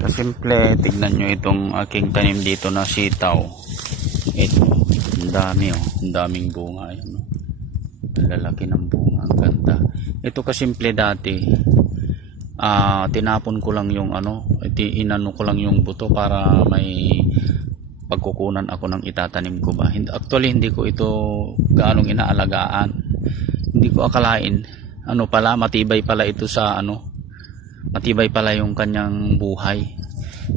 Kasimple, tignan nyo itong aking tanim dito na sitaw. Ito, ang dami oh, ang daming bunga. Ayan, oh. Ang lalaki ng bunga, ang ganda. Ito kasimple dati, tinapon ko lang yung inano ko lang yung buto para may pagkukunan ako ng itatanim ko ba. Actually hindi ko ito gaanong inaalagaan. Hindi ko akalain, matibay pala ito sa matibay pala yung kanyang buhay.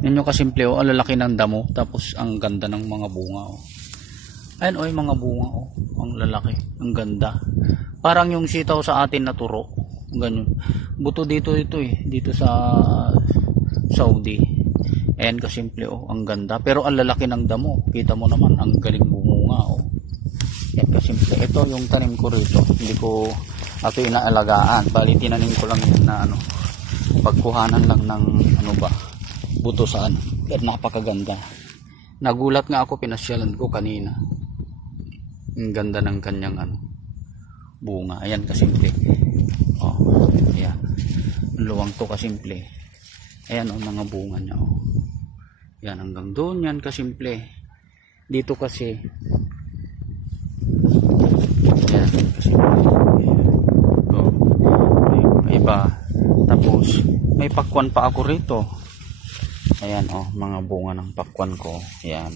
Yan yung kasimple oh, ang lalaki ng damo, tapos ang ganda ng mga bunga oh. Ayan oh, yung mga bunga oh, ang lalaki, ang ganda. Parang yung sitaw sa atin na turo, ganyan. Buto dito ito dito sa Saudi. Ayan kasimple oh, ang ganda. Pero ang lalaki ng damo, kita mo naman, ang galing bumunga oh. Yan kasimple. Ito yung tanim ko rito, hindi ko ito inaalagaan, bali tinanim ko lang yun na pagkuhanan lang ng buto saan, pero napakaganda. Nagulat nga ako, pinasyalan ko kanina, ang ganda ng kanyang bunga. Ayan kasimple oh, ayan, luwang to kasimple. Ayan oh, mga bunga niya oh. Yan hanggang doon yan kasimple. Dito kasi ayan kasimple oh, iba. Tapos may pakwan pa ako rito. Ayan oh, mga bunga ng pakwan ko. Ayan.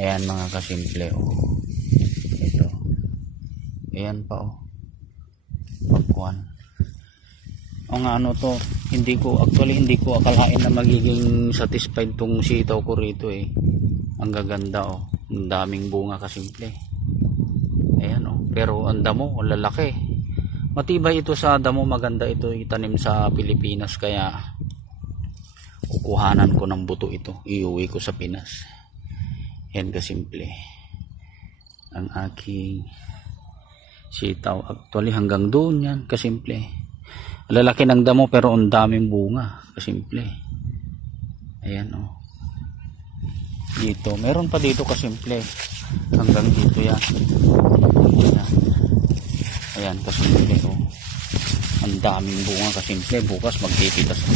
Ayan mga kasimple oh. Ito. Ayan pa oh. Pakwan. O nga to, hindi ko akalain na magiging satisfied tong sitaw ko rito eh. Ang gaganda oh. Ang daming bunga kasimple. Ayan oh. Pero ang damo, ang lalaki. Matibay ito sa damo, maganda ito itanim sa Pilipinas, kaya kukuhanan ko ng buto ito, iuwi ko sa Pinas. Yan kasimple ang aking sitaw. Actually hanggang doon yan kasimple. Lalaki ng damo pero ang daming bunga kasimple. Ayan oh. Dito, meron pa dito kasimple. Hanggang dito yan. Ayan kasimple oh. Ang daming bunga kasimple. Bukas magpipitas ako.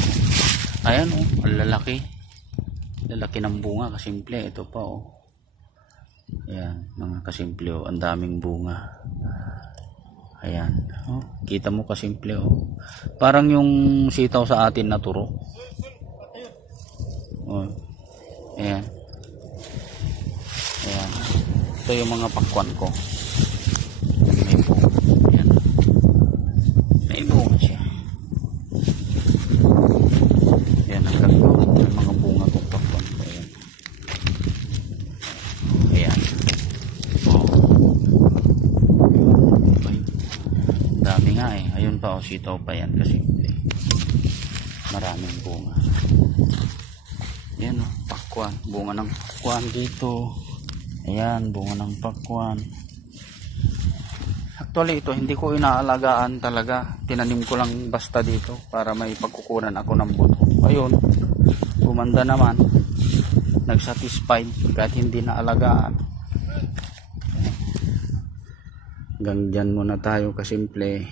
Ayan oh, ang lalaki. Lalaki ng bunga kasimple. Ito pa oh. Ayan mga kasimple oh, ang daming bunga. Ayan oh, kita mo kasimple oh. Parang yung sitaw sa atin na turo oh. Ayan. Ayan. Ito yung mga pakwan ko. May bunga. Ayan. May bunga siya. Ayan, hanggang doon. May mga bunga kong pakwan ko. Ayan. Ayan. Oh. Okay. Dami nga eh. Ayun pa oh, sitaw pa yan kasi maraming bunga. Ayan oh, pakwan. Bunga ng pakwan dito. Ayan, bunga ng pakwan. Actually ito hindi ko inaalagaan talaga, tinanim ko lang basta dito para may pagkukunan ako ng buto. Ayun, gumanda naman, nagsatisfied kahit hindi naalagaan. Hanggang dyan muna tayo kasimple.